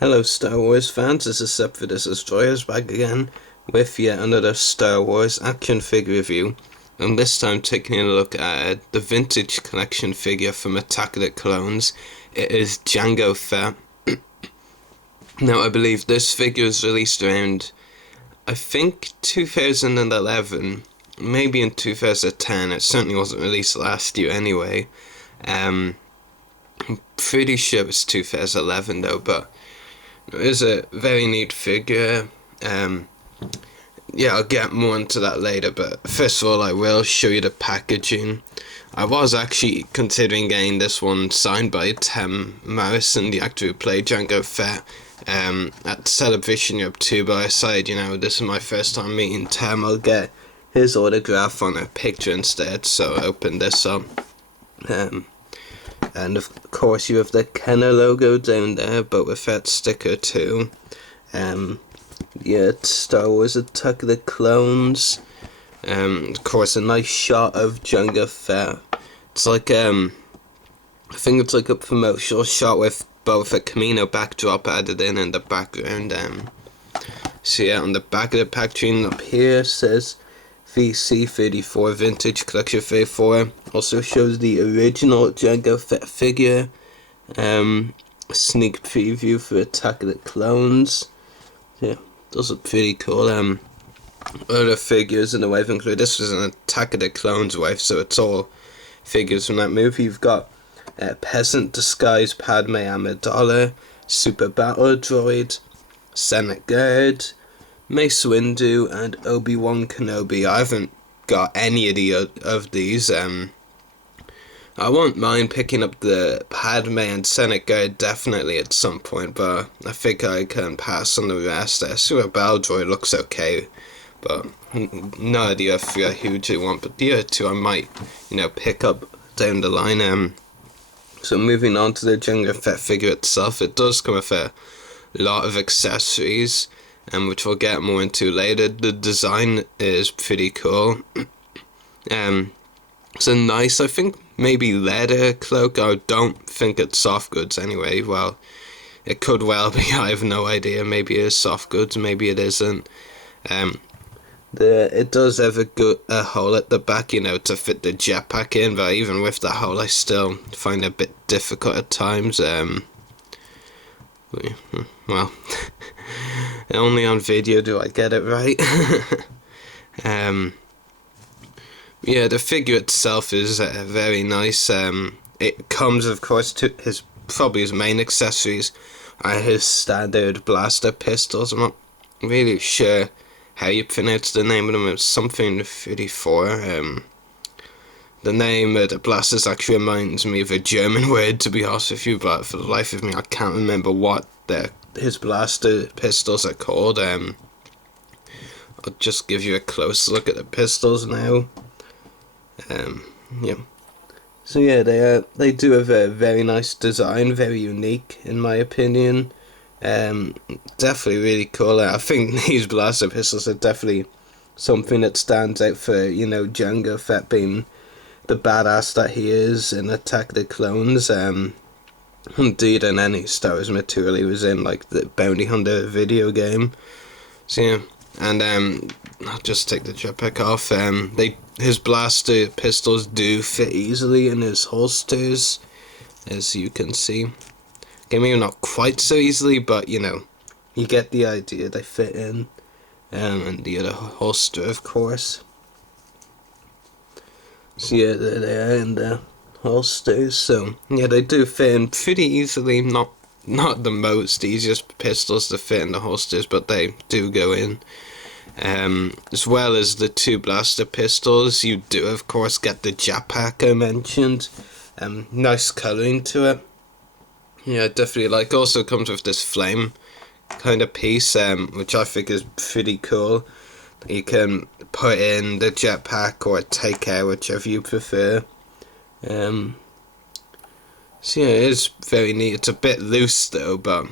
Hello Star Wars fans, this is Sep for This Destroyers back again with yet another Star Wars action figure review, and this time taking a look at the vintage collection figure from Attack of the Clones. It is Jango Fett. Now I believe this figure was released around, I think 2011, maybe in 2010, it certainly wasn't released last year anyway. I'm pretty sure it was 2011 though, but it is a very neat figure. Yeah, I'll get more into that later, but first of all I will show you the packaging. I was actually considering getting this one signed by Tim Morrison, the actor who played Jango Fett, at Celebration Europe 2, but I decided, this is my first time meeting Tim, I'll get his autograph on a picture instead, so I opened this up. And of course you have the Kenner logo down there, but with that sticker too. Yeah, it's Star Wars Attack of the Clones. Of course a nice shot of Jango Fett. It's like I think it's like a promotional shot with both a Camino backdrop added in the background. So yeah, on the back of the packaging up here says VC34 Vintage Collection 34. Also shows the original Jango Fett figure. Sneak preview for Attack of the Clones. Yeah, those are pretty cool. Other figures in the wave include, this was an Attack of the Clones wave, so it's all figures from that movie. You've got Peasant Disguise Padme Amidala, Super Battle Droid, Senate Guard, Mace Windu, and Obi-Wan Kenobi. I haven't got any of these. I won't mind picking up the Padme and Senate Guard definitely at some point, but I think I can pass on the rest. Super Battle Droid looks okay, but no idea if I hugely want, but the other two I might, pick up down the line. So moving on to the Jango Fett figure itself, it does come with a lot of accessories, which we'll get more into later. The design is pretty cool. It's a nice, I think, maybe leather cloak. I don't think it's soft goods anyway. Well, it could well be, I have no idea. Maybe it is soft goods, maybe it isn't. It does have a hole at the back, to fit the jetpack in, but even with the hole I still find it a bit difficult at times. Well, only on video do I get it right. Yeah, the figure itself is very nice. It comes, of course, to probably his main accessories are his standard blaster pistols. I'm not really sure how you pronounce the name of them. It's something 34. The name of the blasters actually reminds me of a German word, to be honest with you, but for the life of me I can't remember what his blaster pistols are called. I'll just give you a close look at the pistols now. Yeah. So yeah, they do have a very nice design, very unique in my opinion. Definitely really cool. I think these blaster pistols are definitely something that stands out for, Jango Fett being the badass that he is in Attack of the Clones. Indeed, in any Star Wars material he was in, like the Bounty Hunter video game. So yeah, and I'll just take the jetpack off. His blaster pistols do fit easily in his holsters, as you can see. Okay, maybe not quite so easily, but you get the idea. They fit in, and the other holster, of course. So yeah, there they are in the holsters. So yeah, they do fit in pretty easily. Not the most easiest pistols to fit in the holsters, but they do go in. As well as the two blaster pistols, you do of course get the jetpack I mentioned. Nice colouring to it. Yeah, definitely like. Also comes with this flame kind of piece, which I think is pretty cool. You can put in the jetpack or take out, whichever you prefer. So yeah, it is very neat. It's a bit loose though, but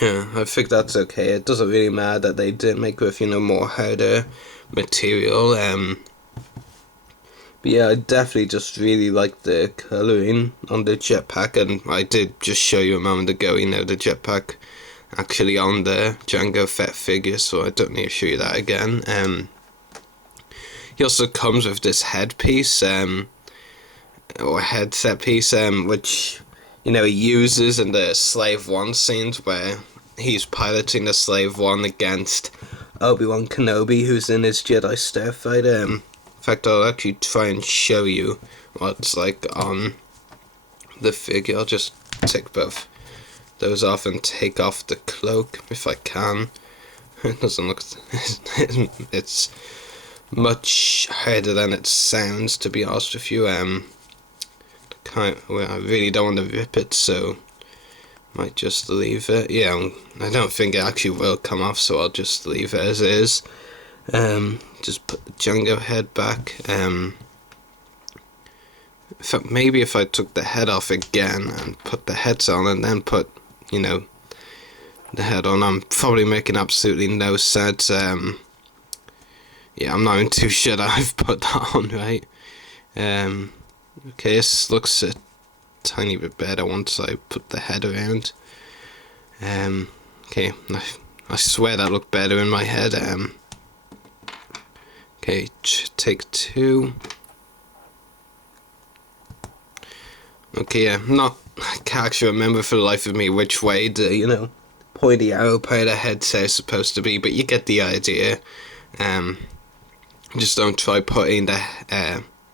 yeah, I think that's okay. It doesn't really matter that they did make with more harder material. But yeah, I definitely just really like the colouring on the jetpack, and I did just show you a moment ago, you know, the jetpack actually on the Jango Fett figure, so I don't need to show you that again. He also comes with this headpiece, or headset piece, which, you know, he uses in the Slave 1 scenes where he's piloting the Slave 1 against Obi-Wan Kenobi, who's in his Jedi Starfighter. In fact, I'll actually try and show you what it's like on the figure. I'll just take both those off and take off the cloak if I can. It doesn't look... it's much harder than it sounds, to be honest with you. I really don't want to rip it, so might just leave it. Yeah, I don't think it actually will come off, so I'll just leave it as is. Just put the Jango head back. In fact, maybe if I took the head off again and put the heads on and then put, you know, the head on, I'm probably making absolutely no sense. Yeah, I'm not even too sure that I've put that on right. Okay, this looks a tiny bit better once I put the head around. Okay, I swear that looked better in my head. Okay, take 2. Okay, yeah, I can't actually remember for the life of me which way the, you know, pointy arrow part of the headset is supposed to be, but you get the idea. Just don't try putting the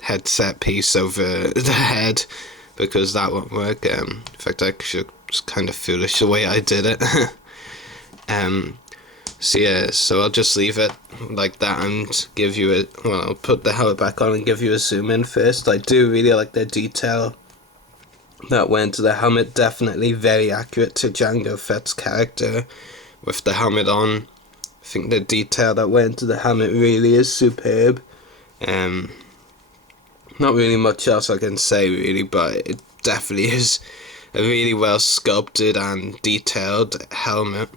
headset piece over the head, because that won't work. In fact, actually, it was kind of foolish the way I did it. So yeah, so I'll just leave it like that and give you a, well, I'll put the helmet back on and give you a zoom in first. I do really like the detail that went to the helmet, definitely very accurate to Jango Fett's character with the helmet on. I think the detail that went to the helmet really is superb. Not really much else I can say really, but it definitely is a really well sculpted and detailed helmet.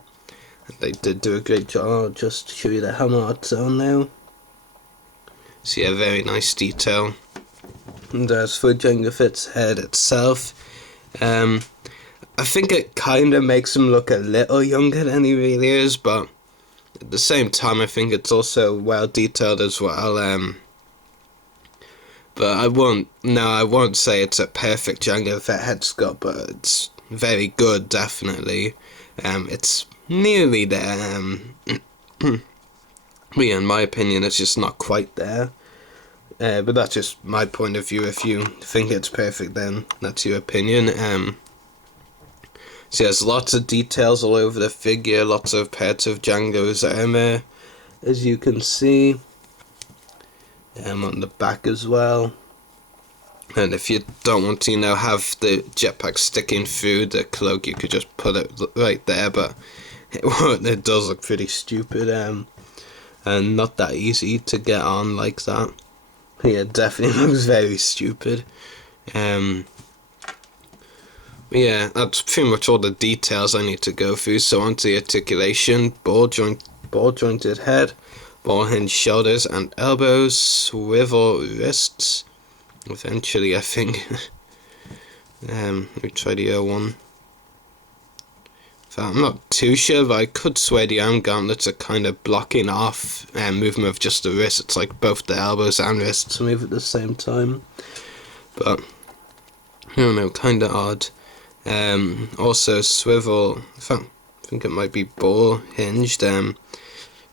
They did do a great job. I'll just show you the helmet on its own now. So yeah, very nice detail. And as for Jango Fett's head itself, I think it kind of makes him look a little younger than he really is, but at the same time I think it's also well detailed as well. But I won't say it's a perfect Jango Fett head sculpt, but it's very good, definitely. It's nearly there. But yeah, in my opinion, it's just not quite there. But that's just my point of view. If you think it's perfect, then that's your opinion. So there's lots of details all over the figure, lots of parts of Jango's armor, as you can see. On the back as well. And if you don't want to, you know, have the jetpack sticking through the cloak, you could just put it right there, but it does look pretty stupid, and not that easy to get on like that. Yeah, it definitely looks very stupid. Yeah, that's pretty much all the details I need to go through. So onto the articulation: ball jointed head, ball hinge shoulders and elbows, swivel wrists. Eventually, I think. We try the other one. So I'm not too sure, but I could swear the arm gauntlets are kind of blocking off movement of just the wrist. It's like both the elbows and wrists move at the same time. But I don't know, kind of odd. Also swivel. I think it might be ball hinged. I'm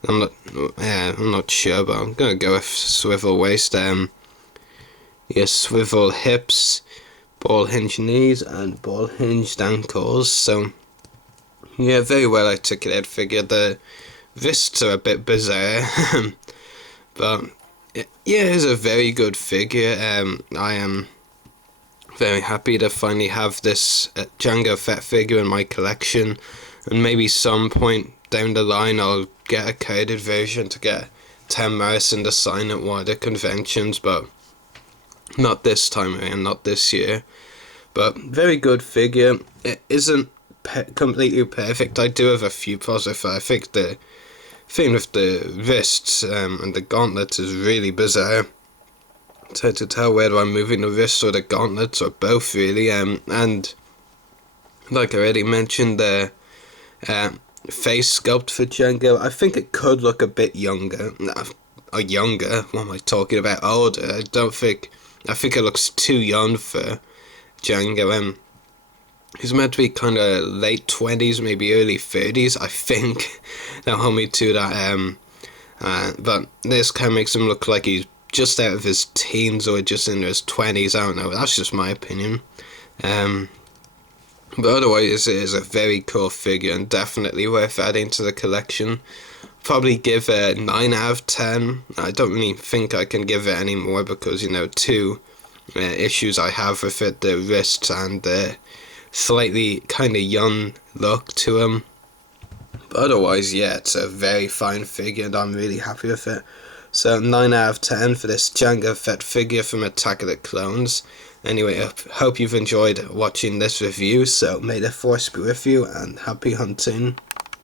not sure, but I'm gonna go with swivel waist. Yeah, swivel hips, ball hinged knees, and ball hinged ankles. So yeah, very well articulated figure. The wrists are a bit bizarre, but yeah, it's a very good figure. I am very happy to finally have this Jango Fett figure in my collection, and maybe some point down the line I'll get a carded version to get Tim Morrison to sign at one of the conventions, but not this time around, not this year. But very good figure. It isn't completely perfect. I do have a few positives. I think the thing with the wrists and the gauntlets is really bizarre. It's hard to tell whether I'm moving the wrists or the gauntlets or both really. And like I already mentioned, the face sculpt for Jango, I think it could look a bit younger. Or younger, what am I talking about? Older. I think it looks too young for Jango. He's meant to be kind of late 20s, maybe early 30s, I think. Don't hold me to that. But this kind of makes him look like he's just out of his teens or just in his 20s. I don't know. That's just my opinion. But otherwise, it is a very cool figure and definitely worth adding to the collection. Probably give it a 9 out of 10. I don't really think I can give it any more because, you know, two issues I have with it, the wrists and the slightly kind of young look to him. But otherwise, yeah, it's a very fine figure and I'm really happy with it. So 9 out of 10 for this Jango Fett figure from Attack of the Clones. Anyway, I hope you've enjoyed watching this review, so may the force be with you and happy hunting.